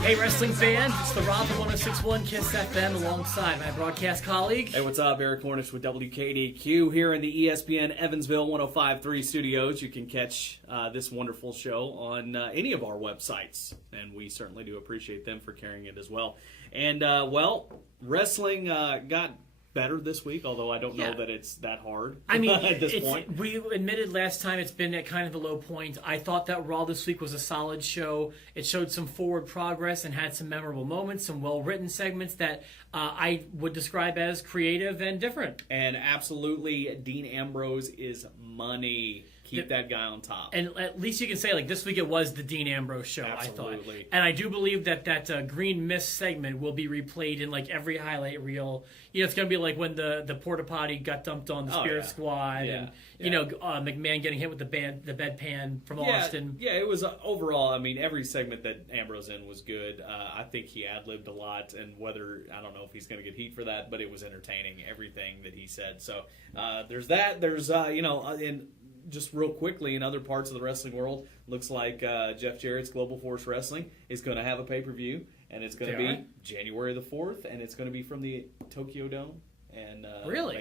Hey, wrestling fans, it's the Rob from 106.1 Kiss FM alongside my broadcast colleague. Hey, what's up? Eric Cornish with WKDQ here in the ESPN Evansville 105.3 studios. You can catch this wonderful show on any of our websites, and we certainly do appreciate them for carrying it as well. And, wrestling got better this week, although I don't know that it's that hard at this point. We admitted last time it's been at kind of the low point. I thought that Raw this week was a solid show. It showed some forward progress and had some memorable moments, some well-written segments that I would describe as creative and different. And absolutely, Dean Ambrose is money. Keep that guy on top. And at least you can say, like, this week it was the Dean Ambrose show, Absolutely. I thought. And I do believe that green mist segment will be replayed in, like, every highlight reel. You know, it's going to be like when the porta potty got dumped on the Spirit Squad and, you know, McMahon getting hit with the bedpan from Austin. Yeah, it was overall, I mean, every segment that Ambrose in was good. I think he ad-libbed a lot, and whether, I don't know if he's going to get heat for that, but it was entertaining, everything that he said. So there's that. There's, in just real quickly, in other parts of the wrestling world, looks like Jeff Jarrett's Global Force Wrestling is going to have a pay-per-view, and it's going to be January the 4th, and it's going to be from the Tokyo Dome. And really?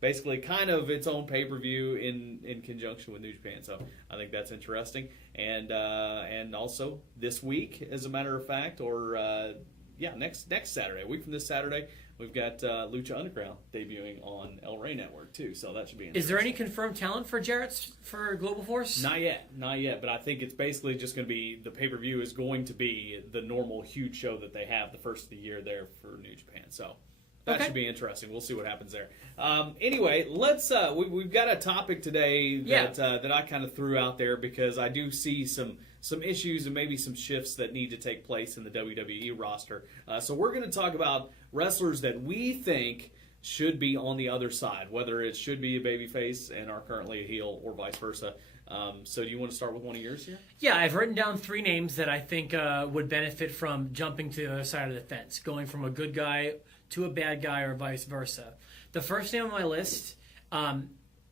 Basically kind of its own pay-per-view in conjunction with New Japan. So I think that's interesting. And also this week, as a matter of fact, or next Saturday, a week from this Saturday, we've got Lucha Underground debuting on El Rey Network, too, so that should be interesting. Is there any confirmed talent for Jarrett's for Global Force? Not yet, but I think it's basically just going to be, the pay-per-view is going to be the normal huge show that they have the first of the year there for New Japan, so that should be interesting. We'll see what happens there. Anyway, let's. We've got a topic today that I kind of threw out there because I do see some issues and maybe some shifts that need to take place in the WWE roster. So we're going to talk about wrestlers that we think should be on the other side, whether it should be a babyface and are currently a heel or vice versa. So do you want to start with one of yours here? Yeah, I've written down 3 names that I think would benefit from jumping to the other side of the fence, going from a good guy to a bad guy or vice versa. The first name on my list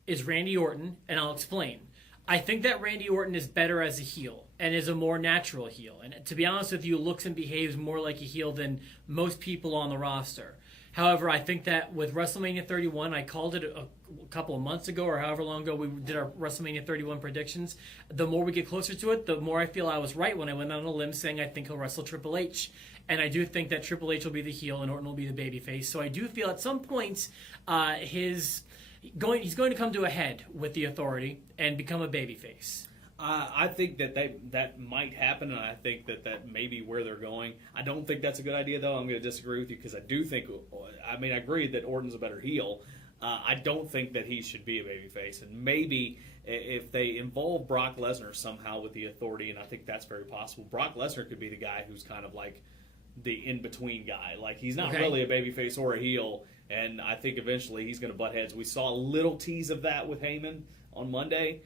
is Randy Orton, and I'll explain. I think that Randy Orton is better as a heel and is a more natural heel. And to be honest with you, looks and behaves more like a heel than most people on the roster. However, I think that with WrestleMania 31, I called it a couple of months ago or however long ago we did our WrestleMania 31 predictions. The more we get closer to it, the more I feel I was right when I went on a limb saying I think he'll wrestle Triple H. And I do think that Triple H will be the heel and Orton will be the babyface. So I do feel at some point he's going to come to a head with the Authority and become a babyface. I think that might happen, and I think that may be where they're going. I don't think that's a good idea, though. I'm going to disagree with you because I do think, I agree that Orton's a better heel. I don't think that he should be a babyface, and maybe if they involve Brock Lesnar somehow with the Authority, and I think that's very possible, Brock Lesnar could be the guy who's kind of like the in-between guy. Like, he's not really a babyface or a heel, and I think eventually he's going to butt heads. We saw a little tease of that with Heyman on Monday.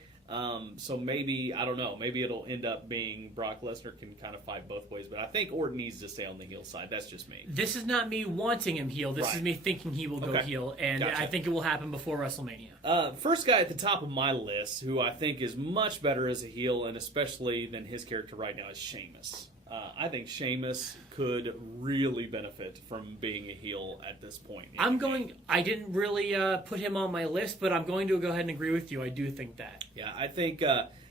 So maybe, I don't know, maybe it'll end up being Brock Lesnar can kind of fight both ways. But I think Orton needs to stay on the heel side. That's just me. This is not me wanting him heel. This is me thinking he will go heel. And I think it will happen before WrestleMania. First guy at the top of my list, who I think is much better as a heel, and especially than his character right now, is Sheamus. I think Sheamus could really benefit from being a heel at this point. I didn't really put him on my list, but I'm going to go ahead and agree with you. I do think that. Yeah, I think,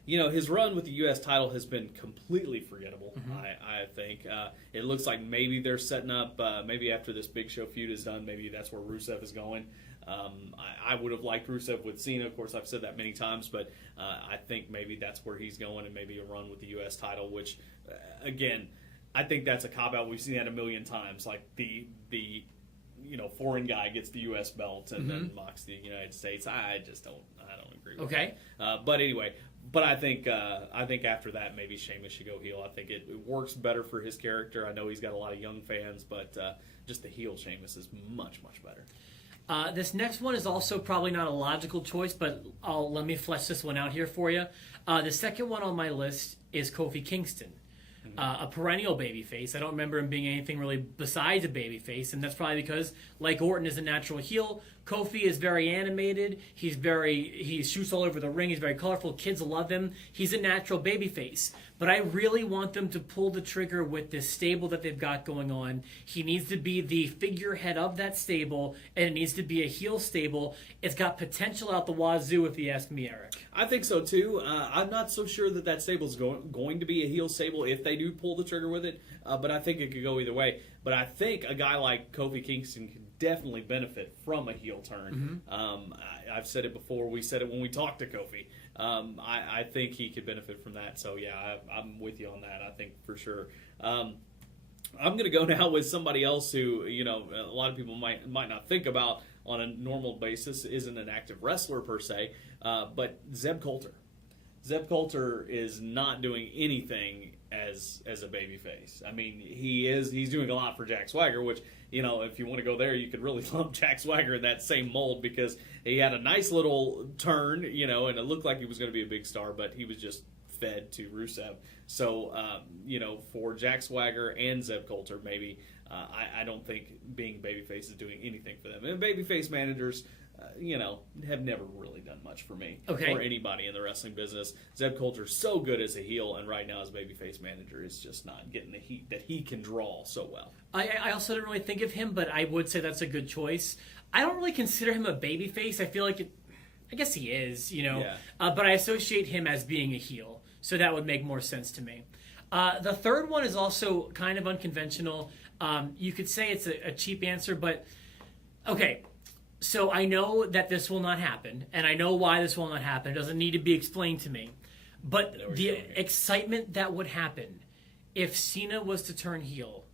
his run with the U.S. title has been completely forgettable, I think. It looks like maybe they're setting up, maybe after this Big Show feud is done, maybe that's where Rusev is going. I would have liked Rusev with Cena. Of course, I've said that many times, but I think maybe that's where he's going, and maybe a run with the U.S. title, which, again, I think that's a cop-out. We've seen that a million times. Like, the foreign guy gets the U.S. belt and then mocks the United States. I don't agree with that. But anyway, I think after that, maybe Sheamus should go heel. I think it works better for his character. I know he's got a lot of young fans, but just the heel Sheamus is much, much better. This next one is also probably not a logical choice, but let me flesh this one out here for you. The second one on my list is Kofi Kingston, a perennial babyface. I don't remember him being anything really besides a babyface, and that's probably because, like Orton is a natural heel, Kofi is very animated. He shoots all over the ring. He's very colorful. Kids love him. He's a natural babyface. But I really want them to pull the trigger with this stable that they've got going on. He needs to be the figurehead of that stable, and it needs to be a heel stable. It's got potential out the wazoo, if you ask me, Eric. I think so too. I'm not so sure that stable's going to be a heel stable if they do pull the trigger with it, but I think it could go either way. But I think a guy like Kofi Kingston can definitely benefit from a heel turn. I've said it before. We said it when we talked to Kofi. I think he could benefit from that. So yeah, I'm with you on that. I think for sure. I'm going to go now with somebody else who a lot of people might not think about on a normal basis. Isn't an active wrestler per se, but Zeb Coulter. Zeb Coulter is not doing anything as a babyface. I mean, he's doing a lot for Jack Swagger, which, if you want to go there, you could really lump Jack Swagger in that same mold because he had a nice little turn, and it looked like he was going to be a big star, but he was just fed to Rusev. So, for Jack Swagger and Zeb Coulter, maybe, I don't think being babyface is doing anything for them. And babyface managers, have never really done much for me or anybody in the wrestling business. Zeb Coulter's so good as a heel, and right now as babyface manager is just not getting the heat that he can draw so well. I also didn't really think of him, but I would say that's a good choice. I don't really consider him a babyface. I feel like I guess he is, Yeah. But I associate him as being a heel, so that would make more sense to me. The third one is also kind of unconventional. You could say it's a cheap answer, but okay. So I know that this will not happen, and I know why this will not happen. It doesn't need to be explained to me. But the excitement that would happen if Cena was to turn heel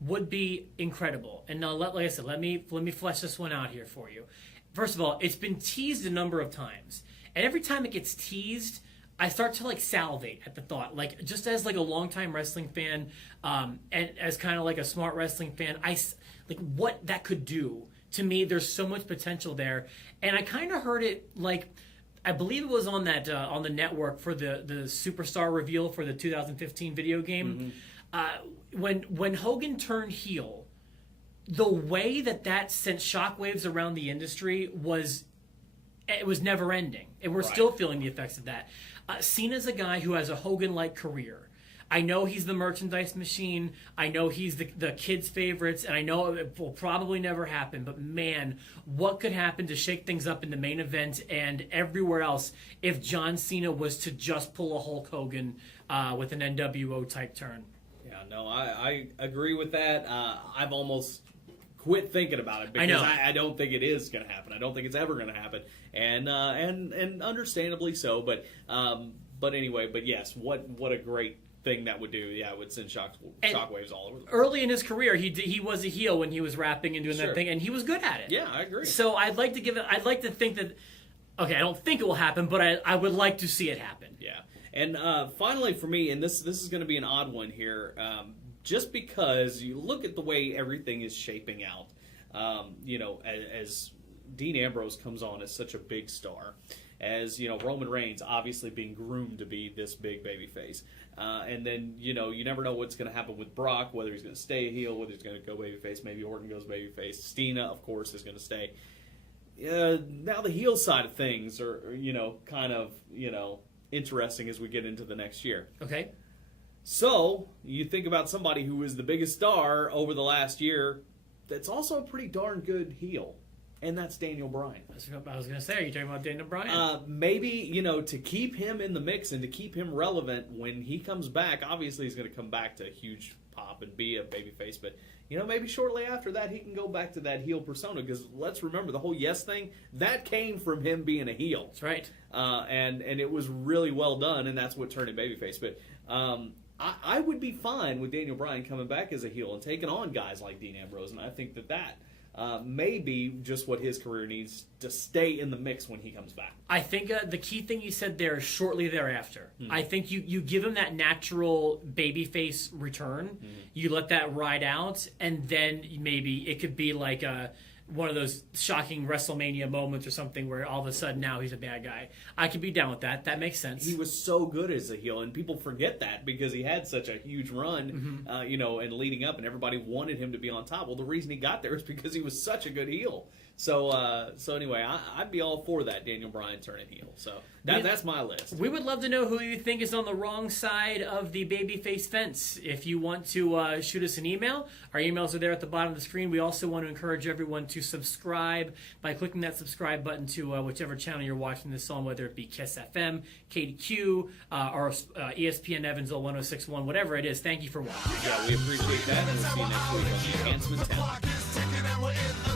would be incredible. And now, like I said, let me flesh this one out here for you. First of all, it's been teased a number of times, and every time it gets teased, I start to salivate at the thought. Just as a longtime wrestling fan, and as kind of a smart wrestling fan, what that could do. To me, there's so much potential there, and I kind of heard it I believe it was on that on the network for the Superstar reveal for the 2015 video game. When Hogan turned heel, the way that sent shockwaves around the industry was never ending, and we're still feeling the effects of that. Cena's a guy who has a Hogan-like career. I know he's the merchandise machine. I know he's the kids' favorites, and I know it will probably never happen. But man, what could happen to shake things up in the main event and everywhere else if John Cena was to just pull a Hulk Hogan with an NWO type turn? Yeah, no, I agree with that. I've almost quit thinking about it because I don't think it is going to happen. I don't think it's ever going to happen, and understandably so. But anyway, but yes, what a great thing that would do. Yeah, it would send shockwaves all over the place. Early in his career, he was a heel when he was rapping and doing that thing, and he was good at it. Yeah, I agree. So I'd like to think that. Okay, I don't think it will happen, but I would like to see it happen. Yeah, and finally for me, and this is going to be an odd one here, just because you look at the way everything is shaping out. As Dean Ambrose comes on as such a big star, as Roman Reigns obviously being groomed to be this big babyface. And then, you never know what's going to happen with Brock, whether he's going to stay a heel, whether he's going to go babyface. Maybe Orton goes babyface. Cena, of course, is going to stay. Now the heel side of things are, kind of, interesting as we get into the next year. Okay. So, you think about somebody who is the biggest star over the last year that's also a pretty darn good heel. And that's Daniel Bryan. I was going to say, are you talking about Daniel Bryan? Maybe, to keep him in the mix and to keep him relevant when he comes back. Obviously, he's going to come back to a huge pop and be a babyface. But, maybe shortly after that, he can go back to that heel persona. Because let's remember, the whole Yes thing, that came from him being a heel. That's right. And it was really well done, and that's what turned him babyface. But I would be fine with Daniel Bryan coming back as a heel and taking on guys like Dean Ambrose. And I think that may be just what his career needs to stay in the mix when he comes back. I think the key thing you said there is shortly thereafter. I think you give him that natural babyface return. You let that ride out, and then maybe it could be like one of those shocking WrestleMania moments or something where all of a sudden now he's a bad guy. I could be down with that. That makes sense. He was so good as a heel, and people forget that because he had such a huge run, and leading up, and everybody wanted him to be on top. Well, the reason he got there is because he was such a good heel. So anyway, I'd be all for that Daniel Bryan turning heel. So that's my list. We would love to know who you think is on the wrong side of the babyface fence. If you want to shoot us an email, our emails are there at the bottom of the screen. We also want to encourage everyone to subscribe by clicking that subscribe button to whichever channel you're watching this on, whether it be KISS FM, KDQ, or ESPN Evansville 1061, whatever it is. Thank you for watching. Yeah, we appreciate that, and we'll see you next week on Enhancement 10.